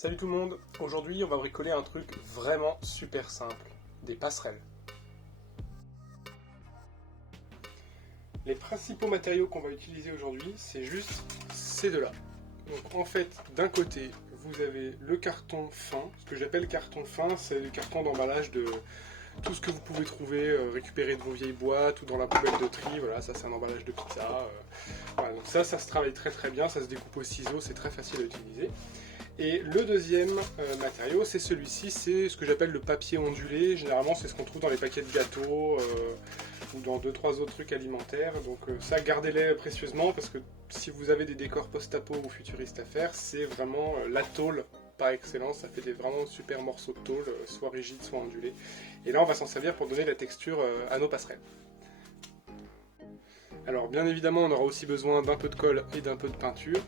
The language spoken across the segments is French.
Salut tout le monde, aujourd'hui on va bricoler un truc vraiment super simple, des passerelles. Les principaux matériaux qu'on va utiliser aujourd'hui, c'est juste ces deux-là. Donc en fait, d'un côté, vous avez le carton fin, ce que j'appelle carton fin, c'est le carton d'emballage de tout ce que vous pouvez trouver, récupérer de vos vieilles boîtes ou dans la poubelle de tri, voilà, ça c'est un emballage de pizza. Voilà, donc ça se travaille très très bien, ça se découpe au ciseau, c'est très facile à utiliser. Et le deuxième matériau, c'est celui-ci, c'est ce que j'appelle le papier ondulé. Généralement, c'est ce qu'on trouve dans les paquets de gâteaux ou dans 2-3 autres trucs alimentaires. Donc ça, gardez-les précieusement parce que si vous avez des décors post-apo ou futuristes à faire, c'est vraiment la tôle par excellence. Ça fait des vraiment super morceaux de tôle, soit rigides, soit ondulés. Et là, on va s'en servir pour donner la texture à nos passerelles. Alors bien évidemment on aura aussi besoin d'un peu de colle et d'un peu de peinture,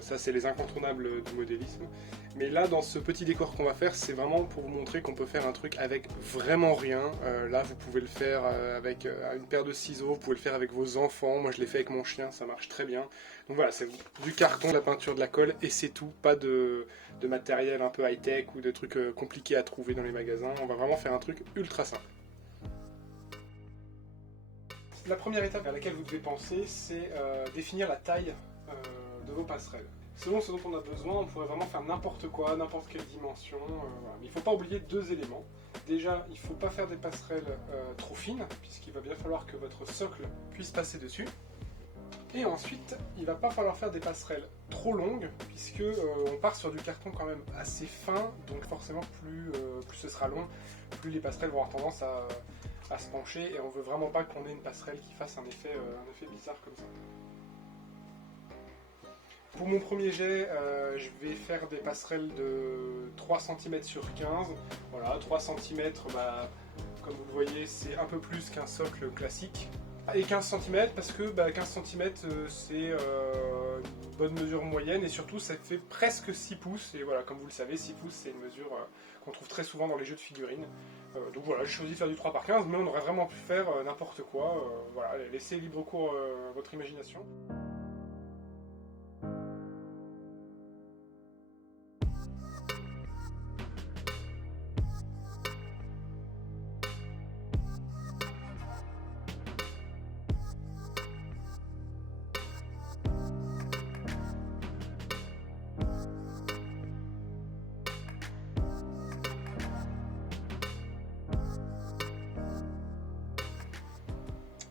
ça c'est les incontournables du modélisme. Mais là dans ce petit décor qu'on va faire, c'est vraiment pour vous montrer qu'on peut faire un truc avec vraiment rien. Là vous pouvez le faire avec une paire de ciseaux, vous pouvez le faire avec vos enfants, moi je l'ai fait avec mon chien, ça marche très bien. Donc voilà, c'est du carton, de la peinture, de la colle et c'est tout, pas de matériel un peu high-tech ou de trucs compliqués à trouver dans les magasins, on va vraiment faire un truc ultra simple. La première étape à laquelle vous devez penser, c'est définir la taille de vos passerelles. Selon ce dont on a besoin, on pourrait vraiment faire n'importe quoi, n'importe quelle dimension. Voilà. Mais il ne faut pas oublier deux éléments. Déjà, il ne faut pas faire des passerelles trop fines, puisqu'il va bien falloir que votre socle puisse passer dessus. Et ensuite, il ne va pas falloir faire des passerelles trop longues, puisque on part sur du carton quand même assez fin, donc forcément plus ce sera long, plus les passerelles vont avoir tendance à se pencher, et on veut vraiment pas qu'on ait une passerelle qui fasse un effet bizarre comme ça. Pour mon premier jet, je vais faire des passerelles de 3 cm sur 15. Voilà, 3 cm, comme vous le voyez, c'est un peu plus qu'un socle classique. Et 15 cm parce que 15 cm c'est une bonne mesure moyenne et surtout ça fait presque 6 pouces. Et voilà, comme vous le savez, 6 pouces c'est une mesure qu'on trouve très souvent dans les jeux de figurines. Donc voilà, j'ai choisi de faire du 3/15, mais on aurait vraiment pu faire n'importe quoi. Voilà, laissez libre cours à votre imagination.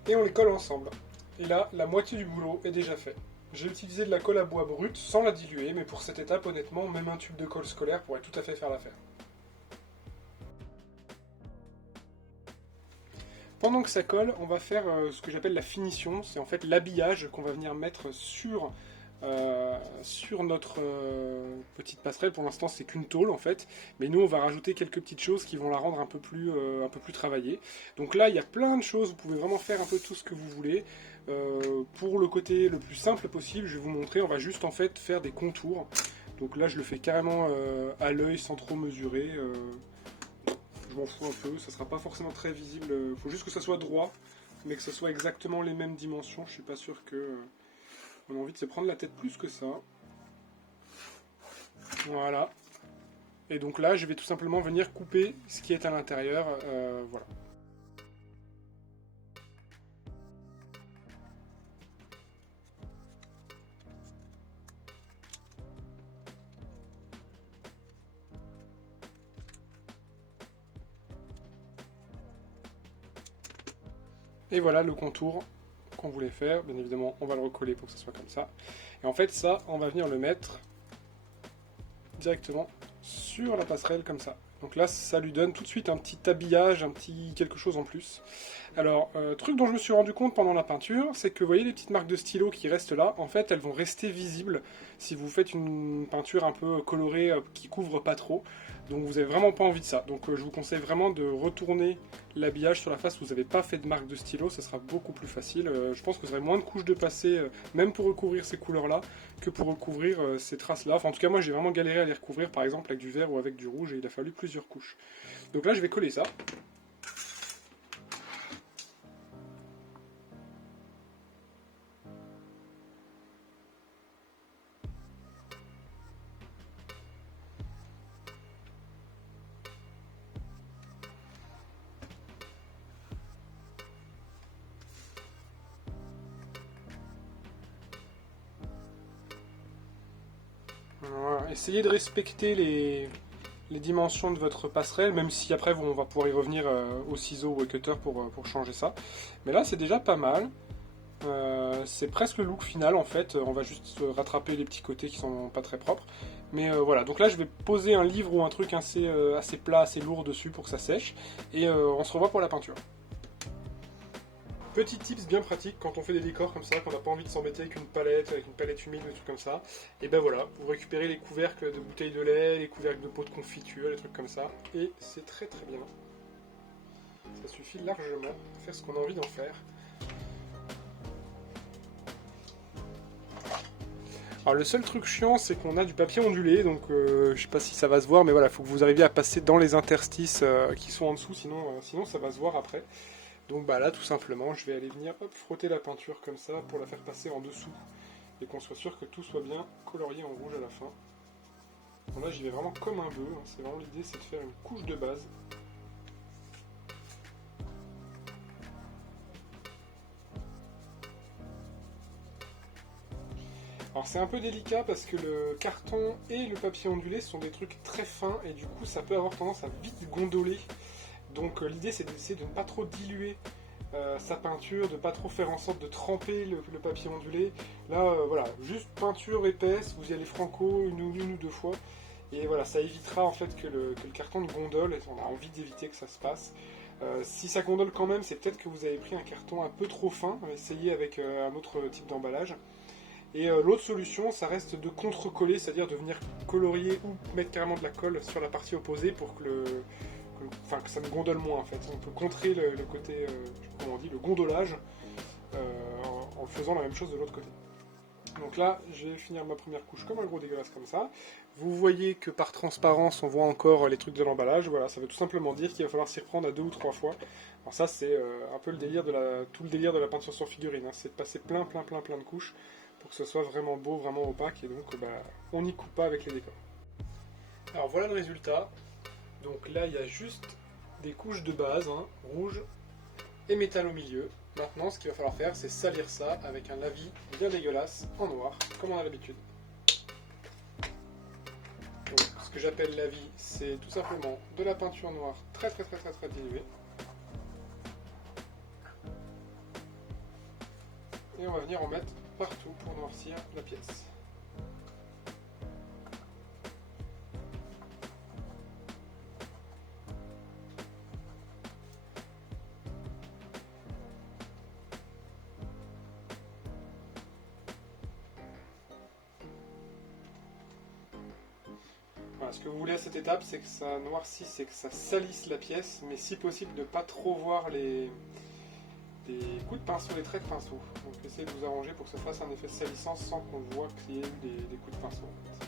Et on les colle ensemble. Et là, la moitié du boulot est déjà fait. J'ai utilisé de la colle à bois brute sans la diluer, mais pour cette étape, honnêtement, même un tube de colle scolaire pourrait tout à fait faire l'affaire. Pendant que ça colle, on va faire ce que j'appelle la finition, c'est en fait l'habillage qu'on va venir mettre sur notre petite passerelle. Pour l'instant c'est qu'une tôle en fait, mais nous on va rajouter quelques petites choses qui vont la rendre un peu plus travaillée. Donc là il y a plein de choses, vous pouvez vraiment faire un peu tout ce que vous voulez. Pour le côté le plus simple possible, je vais vous montrer, on va juste en fait faire des contours. Donc là je le fais carrément à l'œil sans trop mesurer. Je m'en fous un peu, ça sera pas forcément très visible, il faut juste que ça soit droit, mais que ça soit exactement les mêmes dimensions, je suis pas sûr que on a envie de se prendre la tête plus que ça. Voilà. Et donc là, je vais tout simplement venir couper ce qui est à l'intérieur, voilà. Et voilà le contour qu'on voulait faire. Bien évidemment, on va le recoller pour que ça soit comme ça. Et en fait, ça, on va venir le mettre directement sur la passerelle comme ça. Donc là, ça lui donne tout de suite un petit habillage, un petit quelque chose en plus. Alors, truc dont je me suis rendu compte pendant la peinture, c'est que vous voyez les petites marques de stylo qui restent là, en fait, elles vont rester visibles si vous faites une peinture un peu colorée qui couvre pas trop. Donc vous n'avez vraiment pas envie de ça. Donc je vous conseille vraiment de retourner l'habillage sur la face où vous n'avez pas fait de marque de stylo, ça sera beaucoup plus facile. Je pense que vous aurez moins de couches de passé, même pour recouvrir ces couleurs-là, que pour recouvrir ces traces-là. Enfin, en tout cas, moi j'ai vraiment galéré à les recouvrir, par exemple, avec du vert ou avec du rouge, et il a fallu plusieurs couches. Donc là, je vais coller ça. Voilà. Essayez de respecter les dimensions de votre passerelle, même si après on va pouvoir y revenir au ciseau ou au cutter pour changer ça. Mais là c'est déjà pas mal. C'est presque le look final en fait, on va juste rattraper les petits côtés qui sont pas très propres. Mais voilà, donc là je vais poser un livre ou un truc assez plat, assez lourd dessus pour que ça sèche. Et on se revoit pour la peinture. Petit tips bien pratique quand on fait des décors comme ça, qu'on n'a pas envie de s'embêter avec une palette humide, des trucs comme ça. Et ben voilà, vous récupérez les couvercles de bouteilles de lait, les couvercles de pots de confiture, les trucs comme ça. Et c'est très très bien. Ça suffit largement pour faire ce qu'on a envie d'en faire. Alors le seul truc chiant c'est qu'on a du papier ondulé, donc je sais pas si ça va se voir, mais voilà, il faut que vous arriviez à passer dans les interstices qui sont en dessous, sinon ça va se voir après. Donc bah là tout simplement je vais aller venir frotter la peinture comme ça pour la faire passer en dessous et qu'on soit sûr que tout soit bien colorié en rouge à la fin. Donc là j'y vais vraiment comme un bœuf, hein. C'est vraiment l'idée, c'est de faire une couche de base. Alors c'est un peu délicat parce que le carton et le papier ondulé sont des trucs très fins et du coup ça peut avoir tendance à vite gondoler. Donc l'idée c'est d'essayer de ne pas trop diluer sa peinture, de ne pas trop faire en sorte de tremper le papier ondulé. Là voilà, juste peinture épaisse, vous y allez franco une ou deux fois. Et voilà, ça évitera en fait que le carton ne gondole, et on a envie d'éviter que ça se passe. Si ça gondole quand même, c'est peut-être que vous avez pris un carton un peu trop fin, essayez avec un autre type d'emballage. Et l'autre solution, ça reste de contre-coller, c'est-à-dire de venir colorier ou mettre carrément de la colle sur la partie opposée pour que ça ne gondole moins en fait. On peut contrer le côté, comment on dit, le gondolage en le faisant la même chose de l'autre côté. Donc là, je vais finir ma première couche comme un gros dégueulasse comme ça. Vous voyez que par transparence, on voit encore les trucs de l'emballage. Voilà, ça veut tout simplement dire qu'il va falloir s'y reprendre à 2 ou 3 fois. Alors ça, c'est un peu le délire tout le délire de la peinture sur figurine, hein. C'est de passer plein de couches pour que ce soit vraiment beau, vraiment opaque, et donc on n'y coupe pas avec les décors. Alors voilà le résultat. Donc là il y a juste des couches de base, hein, rouge et métal au milieu. Maintenant ce qu'il va falloir faire c'est salir ça avec un lavis bien dégueulasse en noir, comme on a l'habitude. Donc ce que j'appelle lavis, c'est tout simplement de la peinture noire très diluée. Et on va venir en mettre partout pour noircir la pièce. Voilà, ce que vous voulez à cette étape, c'est que ça noircisse et que ça salisse la pièce, mais si possible de ne pas trop voir les coups de pinceau, les traits de pinceau. Donc essayez de vous arranger pour que ça fasse un effet salissant sans qu'on voit qu'il y ait eu des coups de pinceau. En fait.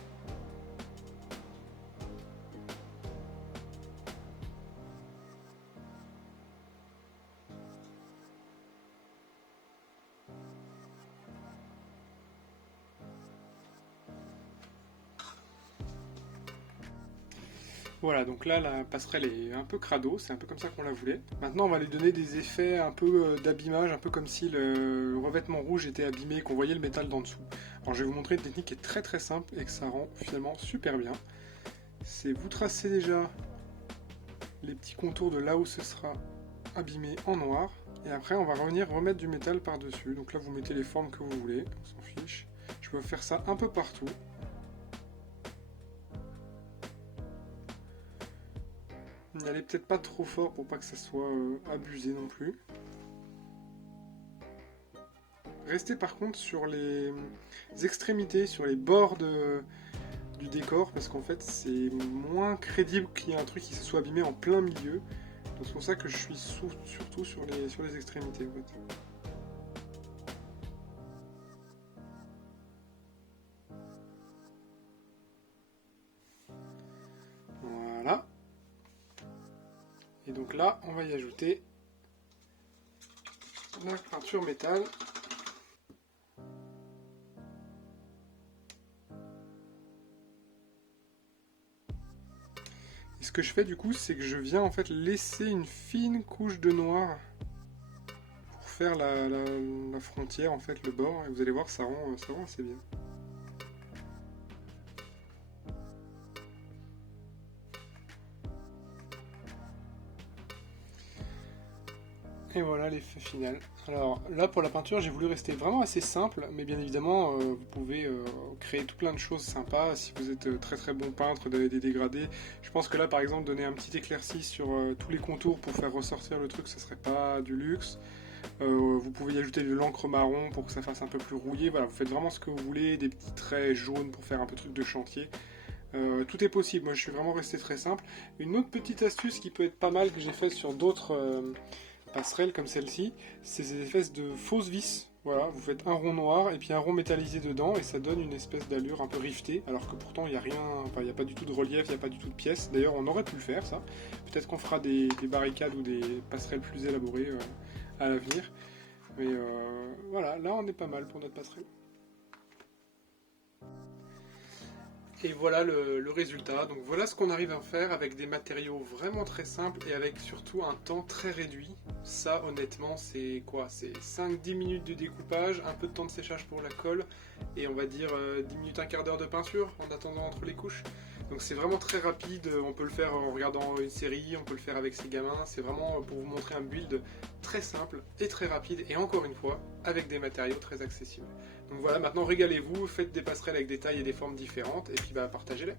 Voilà, donc là la passerelle est un peu crado, c'est un peu comme ça qu'on la voulait. Maintenant on va lui donner des effets un peu d'abîmage, un peu comme si le revêtement rouge était abîmé et qu'on voyait le métal d'en dessous. Alors je vais vous montrer une technique qui est très simple et que ça rend finalement super bien. C'est vous tracez déjà les petits contours de là où ce sera abîmé en noir. Et après on va revenir remettre du métal par dessus. Donc là vous mettez les formes que vous voulez, on s'en fiche. Je peux faire ça un peu partout. N'allez peut-être pas trop fort pour pas que ça soit abusé non plus. Restez par contre sur les extrémités, sur les bords du décor, parce qu'en fait c'est moins crédible qu'il y ait un truc qui se soit abîmé en plein milieu. Donc c'est pour ça que je suis surtout sur les extrémités en fait. Voilà. Et donc là, on va y ajouter la peinture métal. Et ce que je fais du coup, c'est que je viens en fait laisser une fine couche de noir pour faire la frontière, en fait, le bord. Et vous allez voir, ça rend assez bien. Et voilà l'effet final. Alors là pour la peinture j'ai voulu rester vraiment assez simple, mais bien évidemment vous pouvez créer tout plein de choses sympas si vous êtes très très bon peintre, des dégradés. Je pense que là par exemple donner un petit éclairci sur tous les contours pour faire ressortir le truc, ça serait pas du luxe. Vous pouvez y ajouter de l'encre marron pour que ça fasse un peu plus rouillé. Voilà, vous faites vraiment ce que vous voulez, des petits traits jaunes pour faire un peu truc de chantier. Tout est possible, moi je suis vraiment resté très simple. Une autre petite astuce qui peut être pas mal que j'ai faite sur d'autres passerelles comme celle-ci, c'est ces espèces de fausses vis. Voilà, vous faites un rond noir et puis un rond métallisé dedans et ça donne une espèce d'allure un peu rivetée, alors que pourtant il n'y a rien, enfin il n'y a pas du tout de relief, il n'y a pas du tout de pièces. D'ailleurs on aurait pu le faire ça. Peut-être qu'on fera des barricades ou des passerelles plus élaborées à l'avenir. Mais voilà, là on est pas mal pour notre passerelle. Et voilà le résultat. Donc voilà ce qu'on arrive à faire avec des matériaux vraiment très simples et avec surtout un temps très réduit. Ça honnêtement c'est quoi? C'est 5-10 minutes de découpage, un peu de temps de séchage pour la colle et on va dire 10 minutes, un quart d'heure de peinture en attendant entre les couches. Donc c'est vraiment très rapide, on peut le faire en regardant une série, on peut le faire avec ses gamins, c'est vraiment pour vous montrer un build très simple et très rapide et encore une fois avec des matériaux très accessibles. Donc voilà, maintenant régalez-vous, faites des passerelles avec des tailles et des formes différentes et puis bah partagez-les.